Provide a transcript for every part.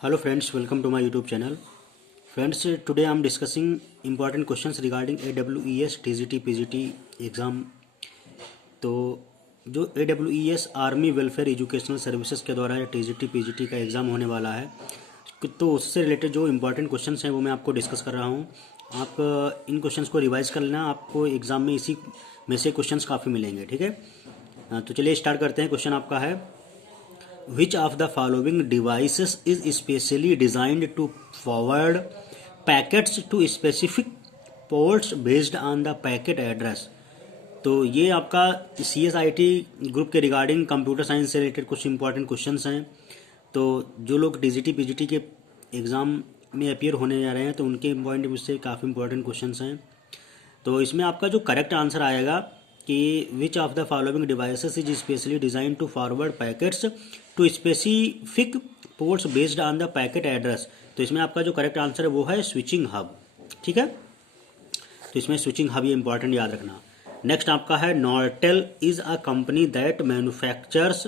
Hello friends, welcome to my YouTube channel. Friends, today I am discussing important questions regarding AWES TGT PGT exam. तो जो AWES army welfare educational services के द्वारा TGT PGT का exam होने वाला है, तो उससे रिलेटेड जो इम्पोर्टेंट क्वेश्चंस हैं वो मैं आपको डिस्कस कर रहा हूँ। आप इन क्वेश्चंस को रिवाइज कर लेना, आपको एग्ज़ाम में इसी में से क्वेश्चंस काफ़ी मिलेंगे। ठीक है, तो चलिए स्टार्ट करते हैं। क्वेश्चन आपका है, Which of the following devices is specially designed to forward packets to specific ports based on the packet address? तो ये आपका CSIT ग्रुप के रिगार्डिंग कंप्यूटर साइंस से रिलेटेड कुछ इंपॉर्टेंट क्वेश्चंस हैं। तो जो लोग DGT PGT के एग्ज़ाम में अपीयर होने जा रहे हैं तो उनके पॉइंट ऑफ व्यू से काफ़ी इंपॉर्टेंट क्वेश्चंस हैं। तो इसमें आपका जो करेक्ट आंसर आएगा कि which of the following devices is specially design to forward packets to specific ports based on the packet address. तो इसमें आपका जो करेक्ट आंसर है वो है स्विचिंग हब। ठीक है, तो इसमें स्विचिंग हब ये इंपॉर्टेंट याद रखना। नेक्स्ट आपका है, Nortel is a company that manufactures.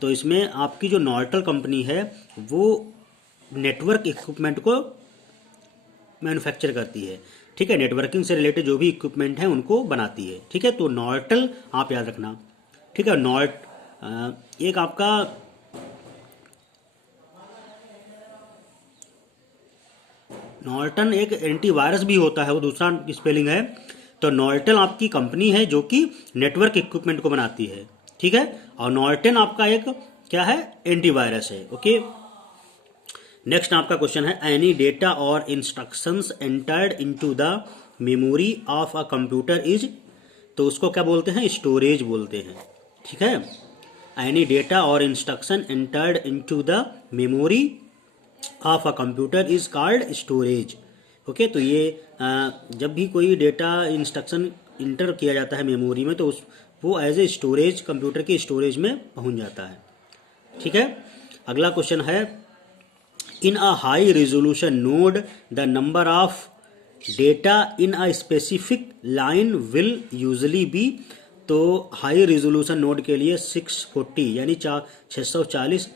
तो इसमें आपकी जो नॉर्टेल कंपनी है वो नेटवर्क इक्विपमेंट को मैन्युफैक्चर करती है। ठीक है, नेटवर्किंग से रिलेटेड जो भी इक्विपमेंट है उनको बनाती है। ठीक है, तो नॉर्टल आप याद रखना। ठीक है, एक आपका नॉर्टन एक एंटीवायरस भी होता है, वो दूसरा स्पेलिंग है। तो नॉर्टल आपकी कंपनी है जो कि नेटवर्क इक्विपमेंट को बनाती है। ठीक है, और नॉर्टन आपका एक क्या है, एंटीवायरस है। ओके, नेक्स्ट आपका क्वेश्चन है, एनी डेटा और instructions entered into the memory of a computer is. तो उसको क्या बोलते हैं, स्टोरेज बोलते हैं। ठीक है, एनी डेटा और instruction entered into the memory of a computer is called storage. Okay, तो ये जब भी कोई डेटा इंस्ट्रक्शन इंटर किया जाता है मेमोरी में तो वो एज ए स्टोरेज कंप्यूटर की स्टोरेज में पहुंच जाता है। ठीक है, अगला क्वेश्चन है, in a high resolution node the number of data in a specific line will usually be। तो हाई रेजोल्यूशन नोड के लिए 640 यानी 640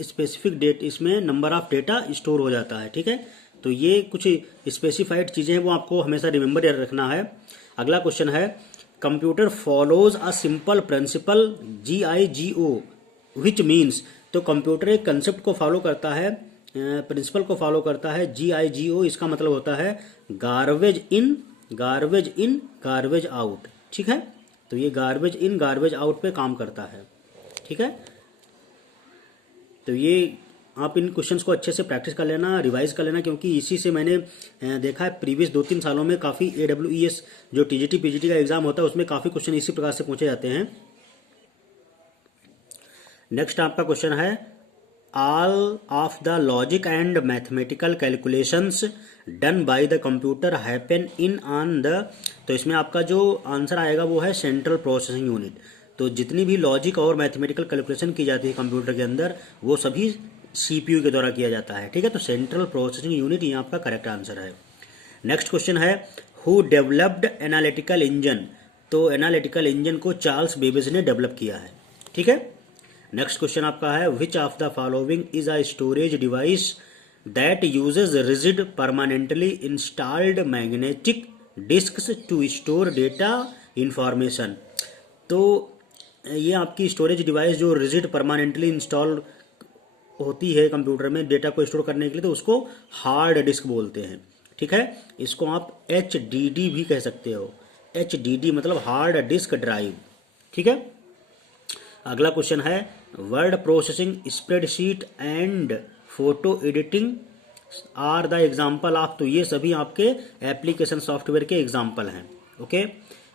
स्पेसिफिक डेट इसमें नंबर ऑफ डेटा स्टोर हो जाता है। ठीक है, तो ये कुछ स्पेसिफाइड चीज़ें हैं वो आपको हमेशा रिमेंबर रखना है। अगला क्वेश्चन है, computer follows a simple principal GIGO which means. तो कंप्यूटर एक कंसेप्ट को फॉलो करता है, प्रिंसिपल को फॉलो करता है, GIGO। इसका मतलब होता है गार्बेज इन गार्बेज आउट। ठीक है, तो ये गार्बेज इन गार्बेज आउट पे काम करता है। ठीक है, तो ये आप इन क्वेश्चंस को अच्छे से प्रैक्टिस कर लेना, रिवाइज कर लेना, क्योंकि इसी से मैंने देखा है प्रीवियस 2-3 सालों में काफ़ी AWES जो TGT PGT का एग्जाम होता है उसमें काफ़ी क्वेश्चन इसी प्रकार से पूछे जाते हैं। नेक्स्ट आपका क्वेश्चन है, all of the logic and mathematical calculations done by the computer happen in on the. तो इसमें आपका जो आंसर आएगा वो है सेंट्रल प्रोसेसिंग यूनिट। तो जितनी भी लॉजिक और मैथमेटिकल कैलकुलेशन की जाती है कंप्यूटर के अंदर वो सभी CPU के द्वारा किया जाता है। ठीक है, तो सेंट्रल प्रोसेसिंग यूनिट ये आपका करेक्ट आंसर है। नेक्स्ट क्वेश्चन है, हु डेवलप्ड एनालिटिकल इंजन। तो एनालिटिकल इंजन को चार्ल्स बेबेज ने डेवलप किया है। ठीक है, नेक्स्ट क्वेश्चन आपका है, which of the following is a storage device that uses rigid permanently installed magnetic disks to store data information. तो ये आपकी स्टोरेज डिवाइस जो रिजिड परमानेंटली इंस्टॉल होती है कंप्यूटर में डेटा को स्टोर करने के लिए, तो उसको हार्ड डिस्क बोलते हैं। ठीक है, इसको आप HDD भी कह सकते हो। HDD मतलब हार्ड डिस्क ड्राइव। ठीक है, अगला क्वेश्चन है, word processing, spreadsheet and photo editing are the example of. तो ये सभी आपके एप्लीकेशन सॉफ्टवेयर के एग्जाम्पल हैं। ओके,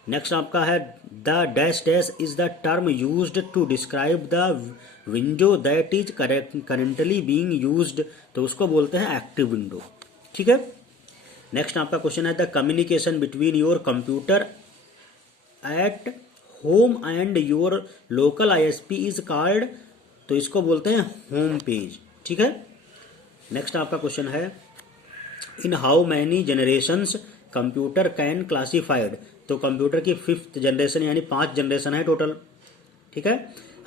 नेक्स्ट आपका है, the dash dash is the term used to describe the window that is currently being used. तो उसको बोलते हैं एक्टिव विंडो। ठीक है, नेक्स्ट आपका क्वेश्चन है, the communication between your computer at home and your local ISP is called. तो इसको बोलते हैं होम पेज। ठीक है, नेक्स्ट आपका क्वेश्चन है, in how many generations computer can classified. तो कंप्यूटर की 5th जनरेशन यानी 5 जनरेशन है टोटल। ठीक है,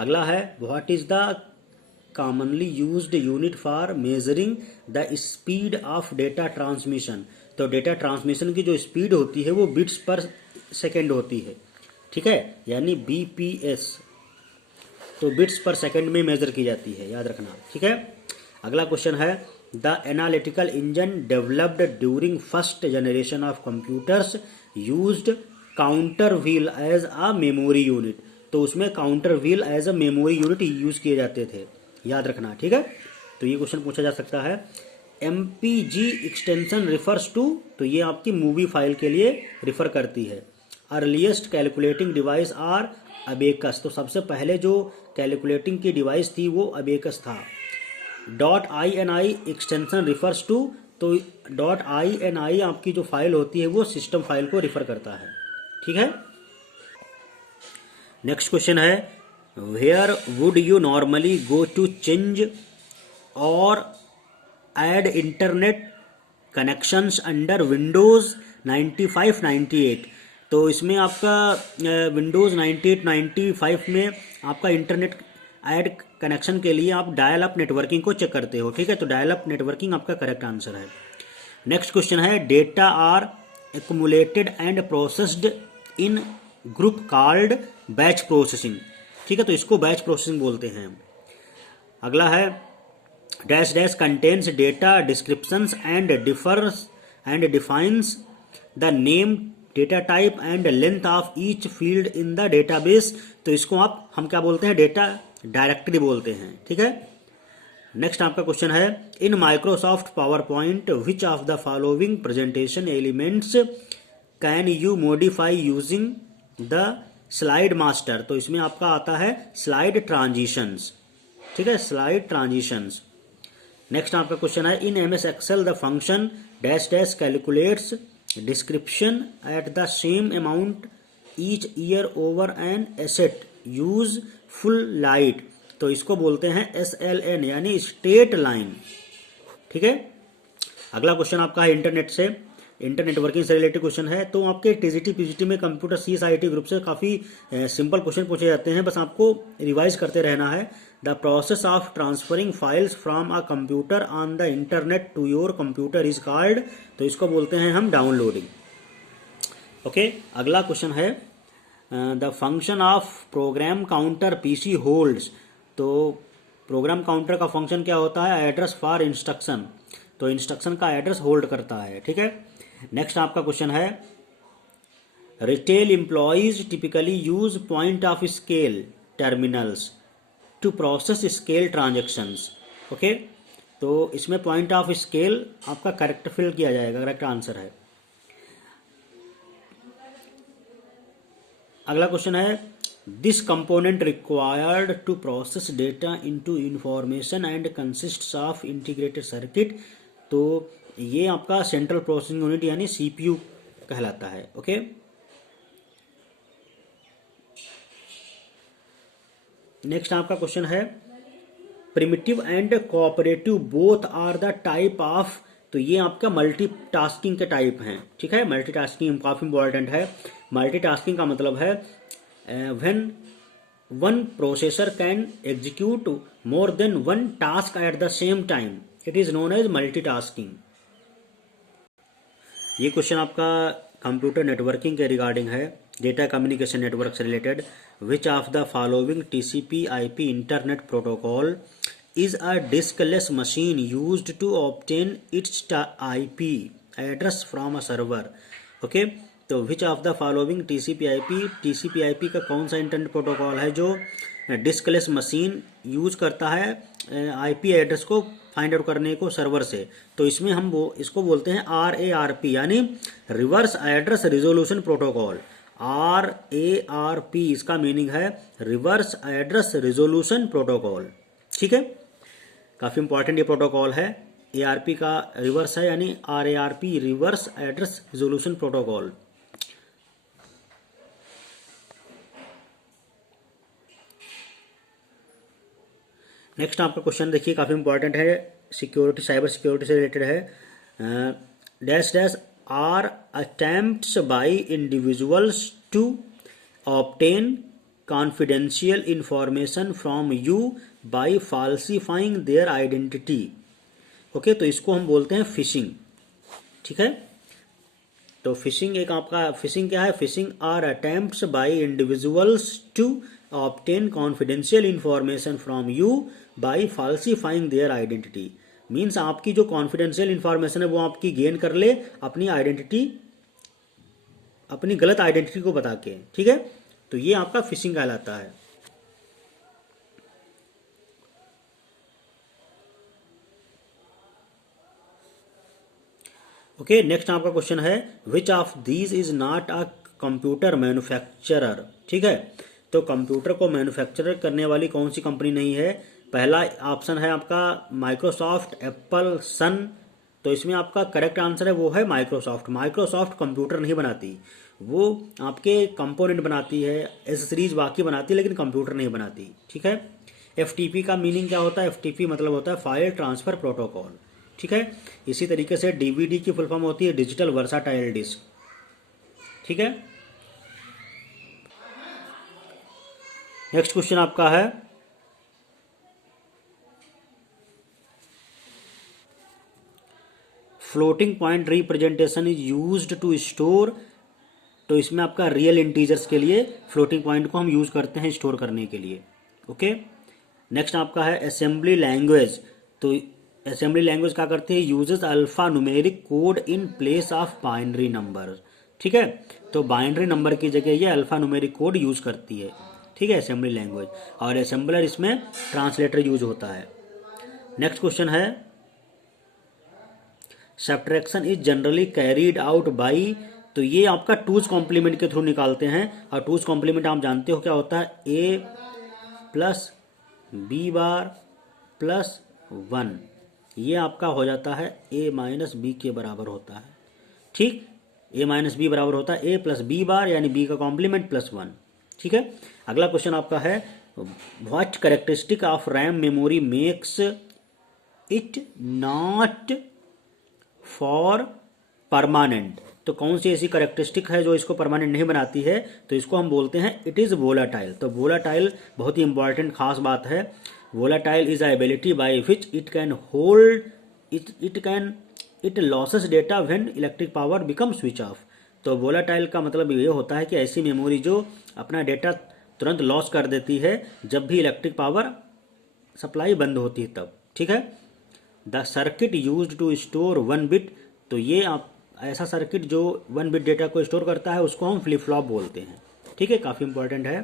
अगला है, what is the commonly used unit for measuring the speed of data transmission। तो डेटा ट्रांसमिशन की जो स्पीड होती है वो बिट्स पर सेकेंड होती है, ठीक है, यानी बीपीएस, तो बिट्स पर सेकेंड में मेजर की जाती है, याद रखना, ठीक है। अगला क्वेश्चन है the analytical engine developed during first generation of computers used counter wheel as a memory unit. तो उसमें counter wheel as a memory unit use किए जाते थे, याद रखना, ठीक है। तो ये क्वेश्चन पूछा जा सकता है। MPG एक्सटेंशन रिफर्स टू, तो ये आपकी मूवी फाइल के लिए रिफर करती है। Earliest calculating device are abacus, तो सबसे पहले जो कैलकुलेटिंग की डिवाइस थी वो अबेकस था। .ini एक्सटेंशन रिफर्स टू, तो .ini आपकी जो फाइल होती है वो सिस्टम फाइल को रिफर करता है, ठीक है। नेक्स्ट क्वेश्चन है where would you normally go to change और add internet connections under Windows 95-98। तो इसमें आपका विंडोज 98-95 में आपका इंटरनेट ऐड कनेक्शन के लिए आप डायल अप नेटवर्किंग को चेक करते हो, ठीक है। तो डायल अप नेटवर्किंग आपका करेक्ट आंसर है। नेक्स्ट क्वेश्चन है data are accumulated and processed in group called batch processing, ठीक है, तो इसको बैच प्रोसेसिंग बोलते हैं। अगला है dash dash contains data descriptions and differs and defines the name data type and length of each field in the database. तो इसको हम क्या बोलते हैं, डेटा डायरेक्टरी बोलते हैं, ठीक है। नेक्स्ट आपका क्वेश्चन है in Microsoft PowerPoint which of the following presentation elements can you modify using the slide master. तो इसमें आपका आता है स्लाइड ट्रांजिशंस, ठीक है, स्लाइड ट्रांजिशंस। नेक्स्ट आपका क्वेश्चन है in MS Excel the function dash dash calculates description at the same amount each year over an asset useful light. तो इसको बोलते हैं SLN यानी स्ट्रेट लाइन, ठीक है। अगला क्वेश्चन आपका है इंटरनेट से, इंटरनेट वर्किंग से रिलेटेड क्वेश्चन है। तो आपके TGT PGT में कंप्यूटर CSIT ग्रुप से काफ़ी सिंपल क्वेश्चन पूछे जाते हैं, बस आपको रिवाइज करते रहना है। The process of transferring files from a computer on the internet to your computer is called, तो इसको बोलते हैं हम डाउनलोडिंग, ओके। अगला क्वेश्चन है the function of program counter PC holds. तो प्रोग्राम काउंटर का फंक्शन क्या होता है, एड्रेस फॉर इंस्ट्रक्शन, तो इंस्ट्रक्शन का एड्रेस होल्ड करता है, ठीक है। नेक्स्ट आपका क्वेश्चन है retail employees typically use point of scale terminals to process scale transactions, okay. तो इसमें पॉइंट ऑफ स्केल आपका करेक्ट फिल किया जाएगा, करेक्ट आंसर है। अगला क्वेश्चन है this component required to process data into information and consists of integrated circuit. तो ये आपका सेंट्रल प्रोसेसिंग यूनिट यानी CPU कहलाता है, ओके। नेक्स्ट आपका क्वेश्चन है primitive and cooperative both are the type of. तो ये आपका मल्टीटास्किंग के टाइप हैं, ठीक है। मल्टीटास्किंग काफी इंपॉर्टेंट है। मल्टीटास्किंग का मतलब है when one processor can execute more than one task at the same time, it is known as multitasking. ये क्वेश्चन आपका कंप्यूटर नेटवर्किंग के रिगार्डिंग है, डेटा कम्युनिकेशन नेटवर्क से related. Which of the following TCP/IP internet protocol is a diskless machine used to obtain its IP address from a server, okay। तो which of the following TCP/IP का कौन सा internet protocol है जो diskless machine use करता है IP address को find out करने को सर्वर से। तो इसमें हम इसको बोलते हैं RARP यानी reverse address resolution protocol. RARP इसका मीनिंग है रिवर्स एड्रेस रिजोल्यूशन प्रोटोकॉल, ठीक है। काफी इंपॉर्टेंट ये प्रोटोकॉल है, ARP का रिवर्स है यानी RARP reverse address resolution protocol. Next आपका क्वेश्चन देखिए काफी इंपॉर्टेंट है, सिक्योरिटी साइबर सिक्योरिटी से रिलेटेड है। Dash dash are attempts by individuals to obtain confidential information from you by falsifying their identity। Okay, तो इसको हम बोलते हैं फिशिंग। ठीक है, तो फिशिंग एक आपका, फिशिंग क्या है? Phishing are attempts by individuals to obtain confidential information from you by falsifying their identity. Means आपकी जो कॉन्फिडेंशियल इंफॉर्मेशन है वो आपकी गेन कर ले अपनी आइडेंटिटी, अपनी गलत आइडेंटिटी को बता के। ठीक है, तो ये आपका फिशिंग कहलाता है। ओके, नेक्स्ट आपका क्वेश्चन है which of these is not a computer manufacturer. ठीक है, तो कंप्यूटर को मैन्युफैक्चर करने वाली कौन सी कंपनी नहीं है? पहला ऑप्शन है आपका माइक्रोसॉफ्ट, एप्पल, सन। तो इसमें आपका करेक्ट आंसर है वो है माइक्रोसॉफ्ट। माइक्रोसॉफ्ट कंप्यूटर नहीं बनाती, वो आपके कंपोनेंट बनाती है, एसेसरीज बाकी बनाती है, लेकिन कंप्यूटर नहीं बनाती। ठीक है, एफटीपी का मीनिंग क्या होता है? एफटीपी मतलब होता है फाइल ट्रांसफर प्रोटोकॉल। ठीक है, इसी तरीके से डीवीडी की फुल फॉर्म होती है डिजिटल वर्साटाइल डिस्क। ठीक है, नेक्स्ट क्वेश्चन आपका है floating point representation is used to store. तो इसमें आपका रियल इंटीजर्स के लिए फ्लोटिंग पॉइंट को हम यूज करते हैं स्टोर करने के लिए। ओके, नेक्स्ट आपका है असेंबली लैंग्वेज। तो असेंबली लैंग्वेज क्या करती है? Uses alpha numeric code in place of binary number. ठीक है, तो बाइनरी नंबर की जगह ये अल्फा न्यूमेरिक कोड यूज करती है। ठीक है, असेंबली लैंग्वेज, और असेंबलर इसमें ट्रांसलेटर यूज होता है। नेक्स्ट क्वेश्चन है subtraction is generally carried out by. तो ये आपका टूज कॉम्प्लीमेंट के थ्रू निकालते हैं, और टूज कॉम्प्लीमेंट आप जानते हो क्या होता है? ए प्लस बी बार प्लस 1, ये आपका हो जाता है ए माइनस बी के बराबर होता है। ठीक, ए माइनस बी बराबर होता है ए प्लस बी बार, यानी बी का कॉम्प्लीमेंट प्लस 1। ठीक है, अगला क्वेश्चन आपका है what characteristic of RAM memory makes it not for permanent. तो कौन सी ऐसी कैरेक्टरिस्टिक है जो इसको परमानेंट नहीं बनाती है? तो इसको हम बोलते हैं इट इज वोलाटाइल। तो वोलाटाइल बहुत ही इंपॉर्टेंट खास बात है। Volatile is a ability by which it can hold it losses data when electric power become switch off. तो वोलाटाइल का मतलब ये होता है कि ऐसी मेमोरी जो अपना डेटा तुरंत लॉस कर देती है जब भी इलेक्ट्रिक पावर सप्लाई बंद होती है तब। ठीक है, the circuit used to store 1 bit. तो ये आप ऐसा सर्किट जो 1 बिट डेटा को स्टोर करता है उसको हम फ्लिप फ्लॉप बोलते हैं। ठीक है, काफी इंपॉर्टेंट है।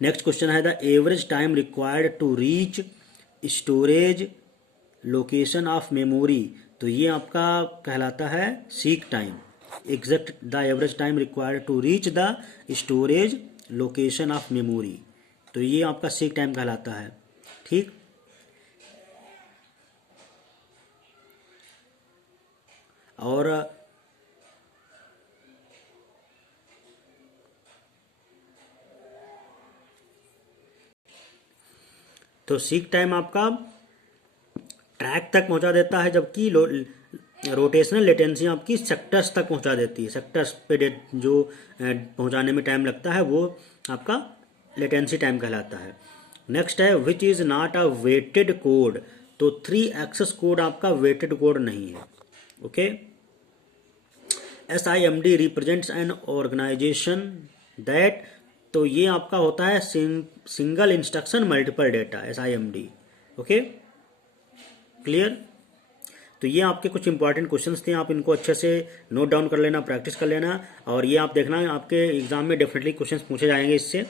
नेक्स्ट क्वेश्चन है the average time required to reach storage location of memory. तो ये आपका कहलाता है seek time. Exact the average time required to reach the storage location of memory. तो ये आपका सीक टाइम कहलाता है। ठीक, और तो सीक टाइम आपका ट्रैक तक पहुंचा देता है, जबकि रोटेशनल लेटेंसी आपकी सेक्टर्स तक पहुंचा देती है। सेक्टर्स पे जो पहुंचाने में टाइम लगता है वो आपका लेटेंसी टाइम कहलाता है। नेक्स्ट है which is not a weighted code. तो 3 एक्सेस कोड आपका वेटेड कोड नहीं है। Okay, SIMD represents an organization that. तो ये आपका होता है single instruction multiple data, SIMD। Okay, clear. तो ये आपके कुछ इंपॉर्टेंट क्वेश्चंस थे, आप इनको अच्छे से नोट डाउन कर लेना, प्रैक्टिस कर लेना, और ये आप देखना आपके एग्जाम में डेफिनेटली क्वेश्चंस पूछे जाएंगे इससे।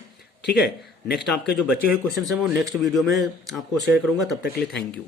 ठीक है, नेक्स्ट आपके जो बचे हुए क्वेश्चंस हैं वो नेक्स्ट वीडियो में आपको शेयर करूंगा। तब तक के लिए थैंक यू।